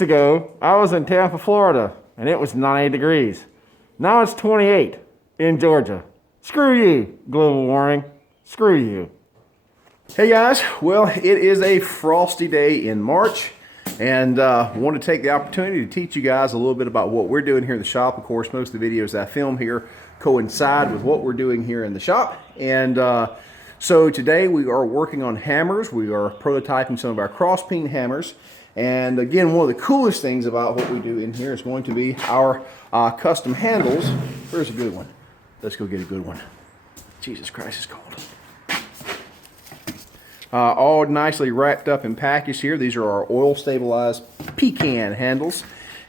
Ago, I was in Tampa, Florida, and it was 90 degrees. Now it's 28 in Georgia. Screw you, global warming. Screw you. Hey guys, well, it is a frosty day in March, and I want to take the opportunity to teach you guys a little bit about what we're doing here in the shop. Of course, most of the videos that I film here coincide with what we're doing here in the shop. And so today we are working on hammers. We are prototyping some of our cross peen hammers. And again, one of the coolest things about what we do in here is going to be our custom handles. Where's a good one? Let's go get a good one. Jesus Christ, it's cold. All nicely wrapped up and packaged here. These are our oil stabilized pecan handles.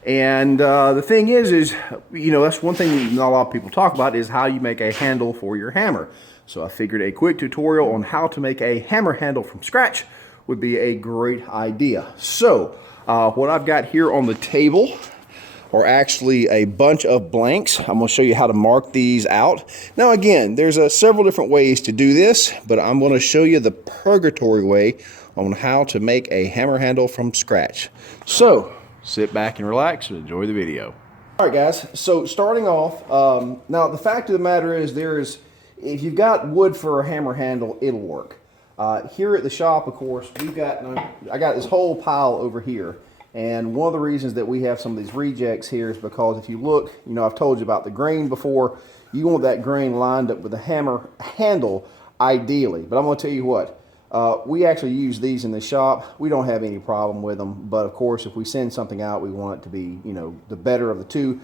And the thing is, you know, that's one thing that not a lot of people talk about is how you make a handle for your hammer. So I figured a quick tutorial on how to make a hammer handle from scratch would be a great idea. So what I've got here on the table are actually a bunch of blanks. I'm going to show you how to mark these out. Now again, there's several different ways to do this, but I'm going to show you the purgatory way on how to make a hammer handle from scratch. So sit back and relax and enjoy the video. All right guys, so starting off, now the fact of the matter is if you've got wood for a hammer handle, it'll work. Here at the shop, of course, I got this whole pile over here, and one of the reasons that we have some of these rejects here is because if you look, you know, I've told you about the grain before. You want that grain lined up with the hammer handle, ideally. But I'm going to tell you what, we actually use these in the shop. We don't have any problem with them, but of course, if we send something out, we want it to be, you know, the better of the two.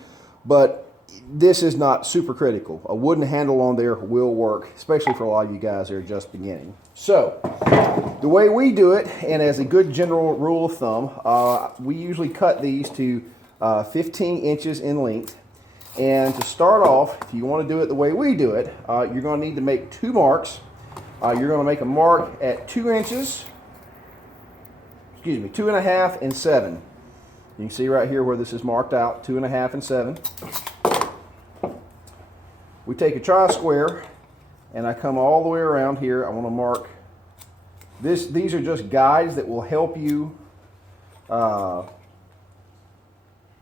But this is not super critical. A wooden handle on there will work, especially for a lot of you guys that are just beginning. So, the way we do it, and as a good general rule of thumb, we usually cut these to 15 inches in length. And to start off, if you want to do it the way we do it, you're going to need to make two marks. You're going to make a mark at 2 inches, 2.5 and 7. You can see right here where this is marked out, 2.5 and 7. We take a tri-square, and I come all the way around here. I want to mark this. These are just guides that will help you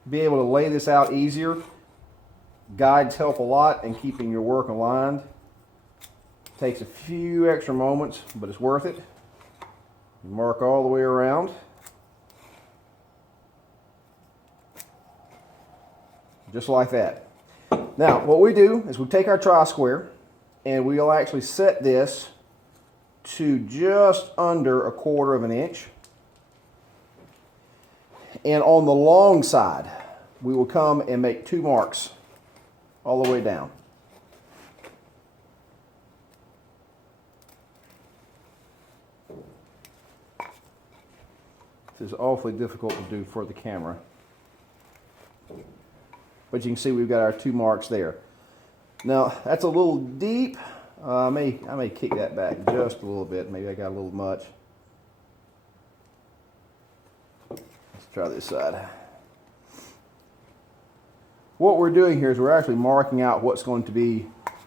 be able to lay this out easier. Guides help a lot in keeping your work aligned. Takes a few extra moments, but it's worth it. Mark all the way around. Just like that. Now, what we do is we take our tri-square and we'll actually set this to just under 1/4 of an inch. And on the long side, we will come and make 2 marks all the way down. This is awfully difficult to do for the camera. But you can see we've got our 2 marks there. Now that's a little deep. I may kick that back just a little bit. Maybe I got a little much. Let's try this side. What we're doing here is we're actually marking out what's going to be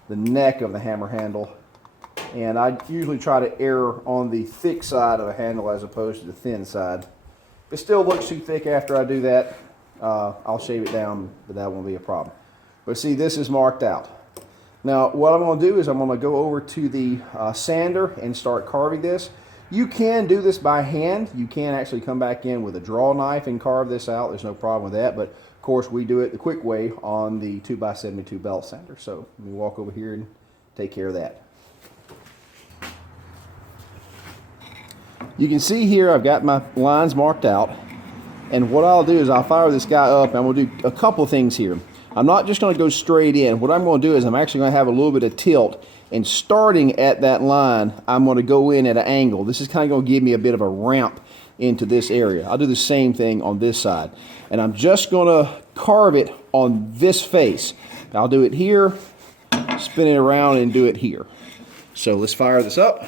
the neck of the hammer handle. And I usually try to err on the thick side of the handle as opposed to the thin side. If it still looks too thick after I do that, I'll shave it down, but that won't be a problem. But see, this is marked out. Now, what I'm going to do is I'm going to go over to the sander and start carving this. You can do this by hand. You can actually come back in with a draw knife and carve this out. There's no problem with that. But, of course, we do it the quick way on the 2x72 belt sander. So let me walk over here and take care of that. You can see here I've got my lines marked out. And what I'll do is I'll fire this guy up, and I'm going to do a couple of things here. I'm not just going to go straight in. What I'm going to do is I'm actually going to have a little bit of tilt. And starting at that line, I'm going to go in at an angle. This is kind of going to give me a bit of a ramp into this area. I'll do the same thing on this side. And I'm just going to carve it on this face. I'll do it here, spin it around, and do it here. So let's fire this up.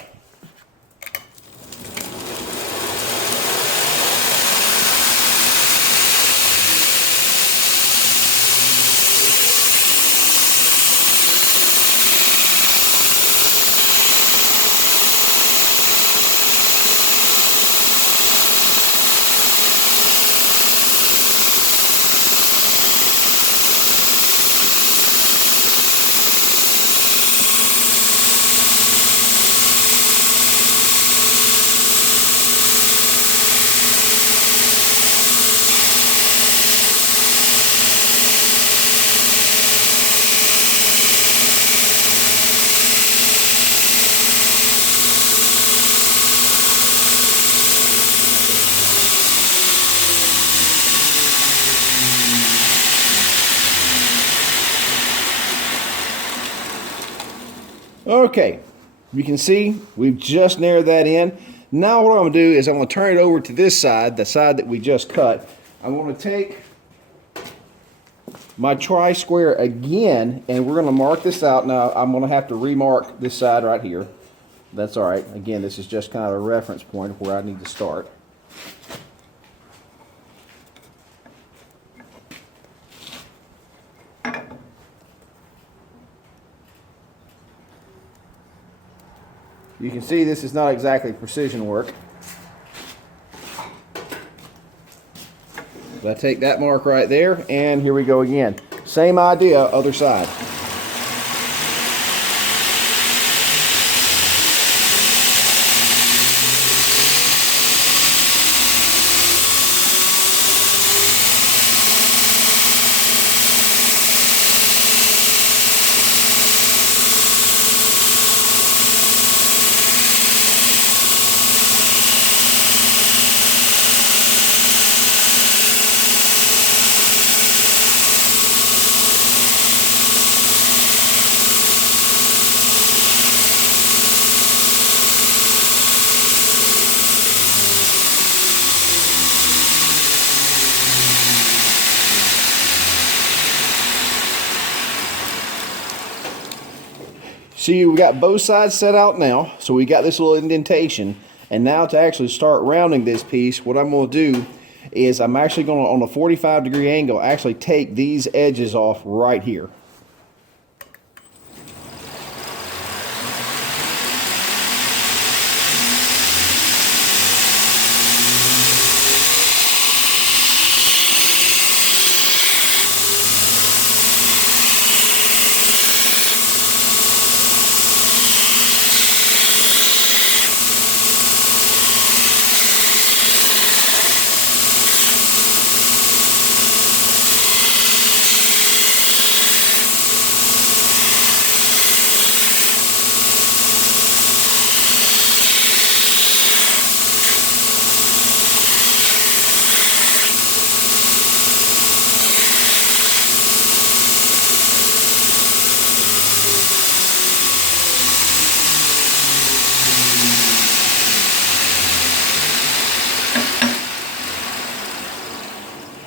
Okay, you can see we've just narrowed that in. Now what I'm going to do is I'm going to turn it over to this side, the side that we just cut. I'm going to take my tri-square again, and we're going to mark this out. Now I'm going to have to remark this side right here. That's all right. Again, this is just kind of a reference point of where I need to start. You can see this is not exactly precision work. So I take that mark right there, and here we go again. Same idea, other side. See, we got both sides set out now, so we got this little indentation. And now to actually start rounding this piece, what I'm going to do is I'm actually going to, on a 45-degree angle, actually take these edges off right here.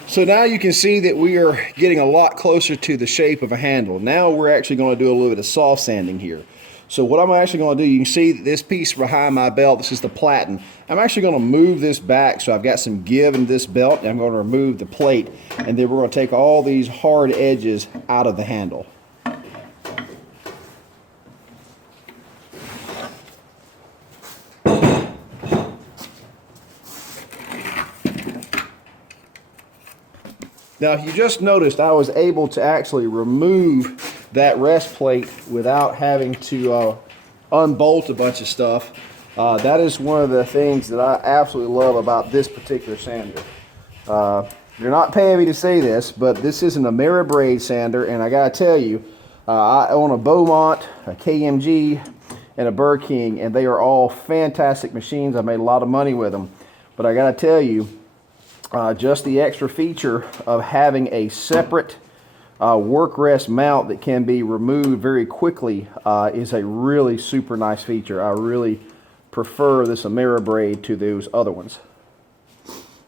So now you can see that we are getting a lot closer to the shape of a handle. Now we're actually going to do a little bit of soft sanding here. So what I'm actually going to do, you can see that this piece behind my belt, this is the platen. I'm actually going to move this back so I've got some give in this belt, and I'm going to remove the plate, and then we're going to take all these hard edges out of the handle. Now, if you just noticed, I was able to actually remove that rest plate without having to unbolt a bunch of stuff. That is one of the things that I absolutely love about this particular sander. You're not paying me to say this, but this is an Ameribraid sander, and I gotta tell you, I own a Beaumont, a KMG, and a Burr King, and they are all fantastic machines. I made a lot of money with them, but I gotta tell you, just the extra feature of having a separate work rest mount that can be removed very quickly is a really super nice feature. I really prefer this Ameribraid to those other ones.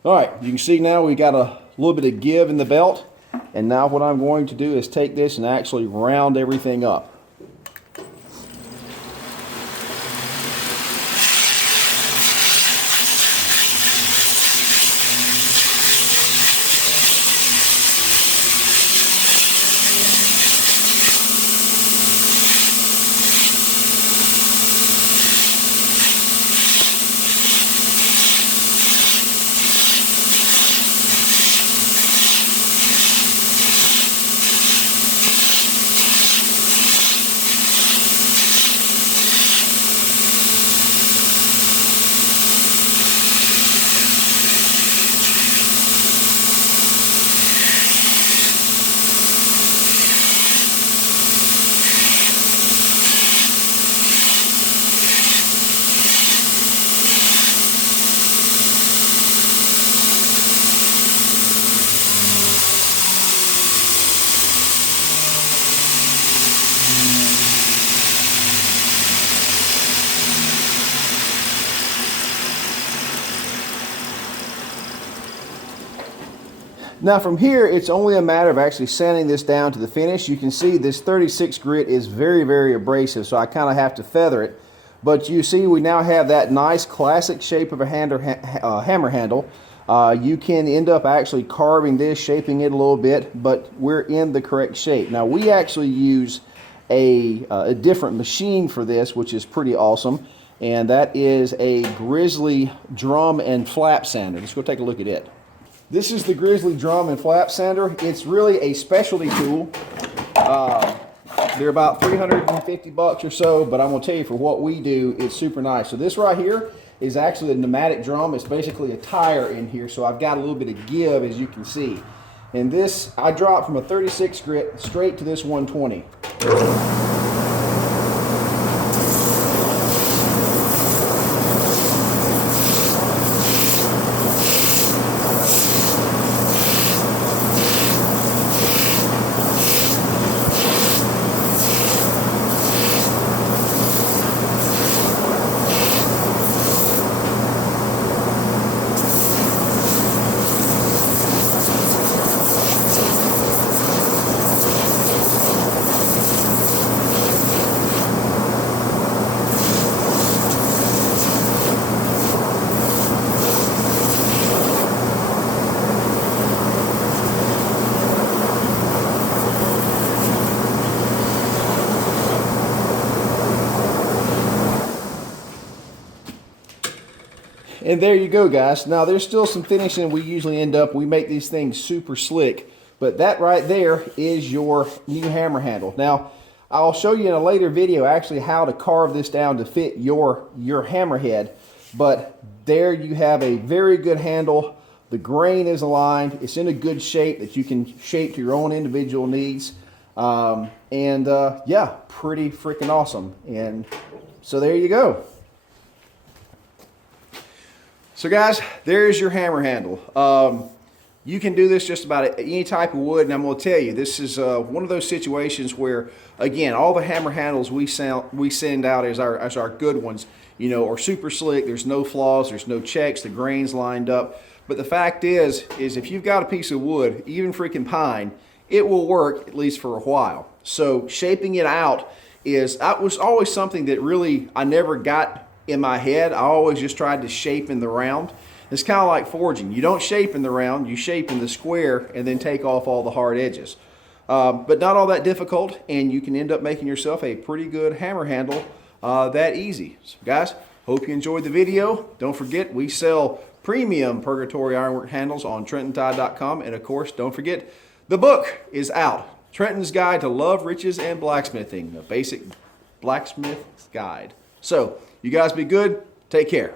All right, you can see now we got a little bit of give in the belt, and now what I'm going to do is take this and actually round everything up. Now from here, it's only a matter of actually sanding this down to the finish. You can see this 36 grit is very, very abrasive, so I kind of have to feather it. But you see we now have that nice classic shape of a hammer handle. You can end up actually carving this, shaping it a little bit, but we're in the correct shape. Now we actually use a different machine for this, which is pretty awesome, and that is a Grizzly drum and flap sander. Let's go take a look at it. This is the Grizzly drum and flap sander. It's really a specialty tool. They're about 350 bucks or so, but I'm gonna tell you, for what we do, it's super nice. So this right here is actually a pneumatic drum. It's basically a tire in here, so I've got a little bit of give, as you can see. And this, I dropped from a 36 grit straight to this 120. And there you go, guys. Now there's still some finishing. We usually we make these things super slick, but that right there is your new hammer handle. Now I'll show you in a later video actually how to carve this down to fit your hammerhead, but there you have a very good handle. The grain is aligned. It's in a good shape that you can shape to your own individual needs. Yeah, pretty freaking awesome. And so there you go. So guys, there's your hammer handle. You can do this just about any type of wood, and I'm going to tell you, this is one of those situations where, again, all the hammer handles we send out as our good ones, you know, are super slick. There's no flaws, there's no checks, the grain's lined up. But the fact is if you've got a piece of wood, even freaking pine, it will work at least for a while. So shaping it out was always something that really I never got in my head. I always just tried to shape in the round. It's kind of like forging. You don't shape in the round, you shape in the square and then take off all the hard edges. But not all that difficult, and you can end up making yourself a pretty good hammer handle that easy. So guys, hope you enjoyed the video. Don't forget, we sell premium Purgatory ironwork handles on TrentandTide.com, and of course, don't forget, the book is out. Trenton's Guide to Love, Riches, and Blacksmithing, a basic blacksmith's guide. So, you guys be good. Take care.